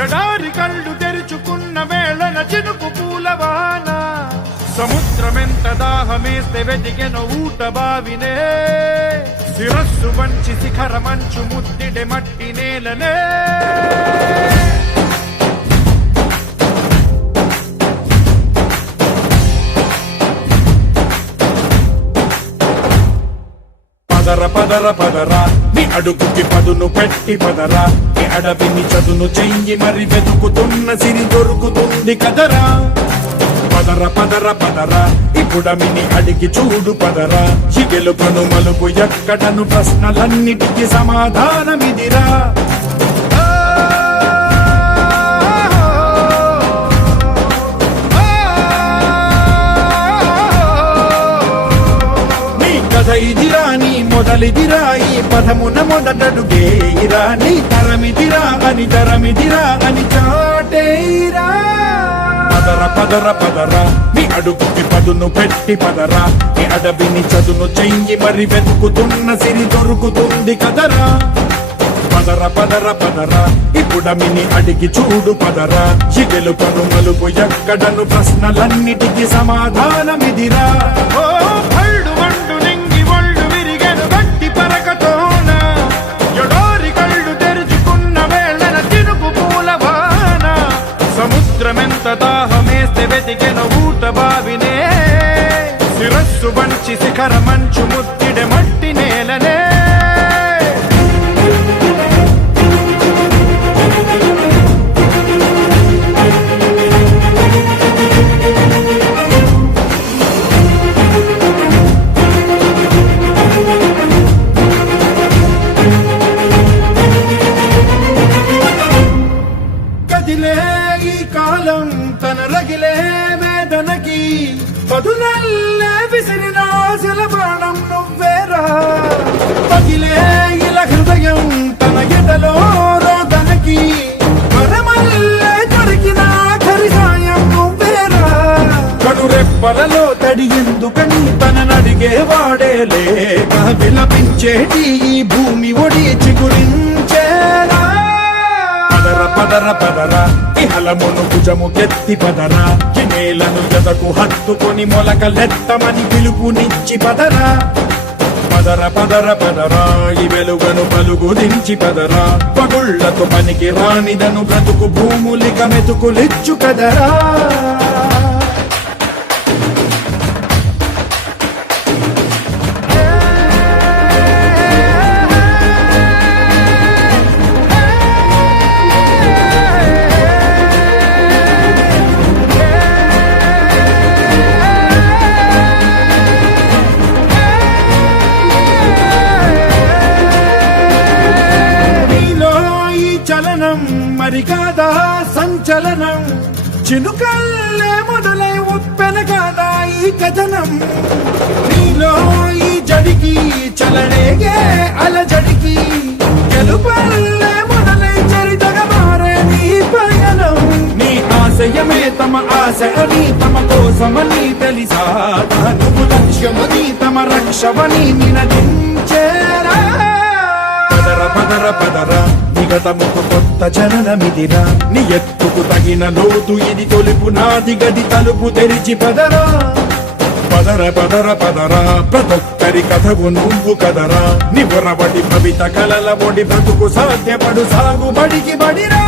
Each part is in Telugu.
ఎడారి కళ్ళు తెరుచుకున్న వేళన చినుకు పూలవాన సముద్రమెంత దాహమేస్తే వెతికెను ఊట బావినే శిరస్సు వంచి శిఖర మంచు ముద్దిడే మట్టి నేలనే పదర పదర పదరా నీ అడుగుకి పదును పెట్టి పదరా నీ అడవిని చదును చెయ్యి మరి వెతుకుతున్న సిరి దొరుకుతుంది కదరా పదర పదర పదరా ఇప్పుడమిని అడిగి చూడు పదరా చిగెలుపను మలుపు ఎక్కడను ప్రశ్నలన్నిటికీ సమాధానమిదిరా ఇదిరా నీ మొదలిదిరా ఈ పదమున మొదటడుగేయిరా నీ తరమిదిరా అని చాటేరా పదర పదర పదరా నీ అడుగుకి పదును పెట్టి పదరా నీ అడవిని చదును చెయ్యి మరి వెతుకుతున్న సిరి దొరుకుతుంది కదరా పదర పదర పదరా ఇప్పుడమిని అడిగి చూడు పదరా చిగెలుపను మలుపు ఎక్కడను ప్రశ్నలన్నిటికీ సమాధానమిదిరా ఓ భళ్ళు వండు నింగి ఒళ్ళు విరిగెను గట్టి పరకతోన ఎడారి కళ్ళు తెరుచుకున్న వేళన చినుకు పూలవాన సముద్రమెంత దాహమేస్తే వెతికెను ఊట బావినే శిరస్సు వంచి శిఖర మంచు ముద్దిడే మట్టి నేలనే ఈ కాలం తన రగిలే వేదనకి పదునల్లే విసిరిన ఆశల బాణం నువ్వేరా పగిలే ఇలా హృదయం తన ఎదలో రోదనకి పరమల్లే దొరికిన ఆఖరి సాయం నువ్వేరా కడురెప్పలలో తడి ఎందుకని తననడిగే వాడే లేక విలపించేటి ఈ భూమి ఒడి చిగురించేరా పదర పదరా ఇహలమును భుజము కెత్తి పదరా నేలను ఎదకు హత్తుకొని మొలకలెత్తమని పిలుపునిచ్చి పదరా పదర పదర పదరా ఈ వెలుగను పలుగు దించి పదరా పగుళ్లకు పనికి రానిదను బ్రతుకు భూములిక మెతుకులిచ్చు కదరా మరి కాదా సంచలనం చినుకల్లే మొదలై ఉప్పెన కాదా ఈ కథనం నీలో ఈ జడికి చలనేగే అలజడికి గెలుపల్లే మొదలై చరితగా మారే నీ పయనం నీ ఆశయమే తమ ఆశ అని తమ కోసమని తెలిసా నువ్వు లక్ష్యమని తమ రక్షమని నినదించేరా పదర పదర పదరా నిగతముకు కొత్త జననమిదిరా నీ ఎత్తుకు తగిన లోతు ఇది తొలుపు నాది గది తలుపు తెరిచి పదరా పదర పదర పదరా ప్రతొక్కరి కథవు నువ్వు కదరా నివరబడి భవిత కలల ఒడి బ్రతుకు సాధ్యపడు సాగుబడికి బడిరా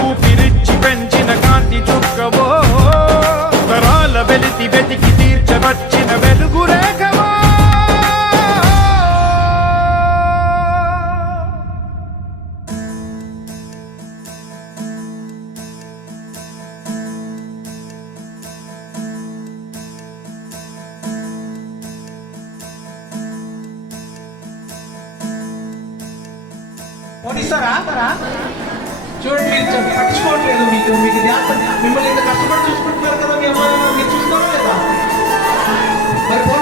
ఊపిరిచ్చి పెంచిన కాంతి చుక్కవో తరాల వెలితి వెతికి తీర్చవచ్చిన వెలుగు రేఖవో చూడండి మీరు పట్టించుకోవట్లేదు మీకు మిమ్మల్ని ఇంత కష్టపడి చూసుకుంటున్నారు కదా మీ అమ్మ మీరు చూసుకోవడం లేదా మరి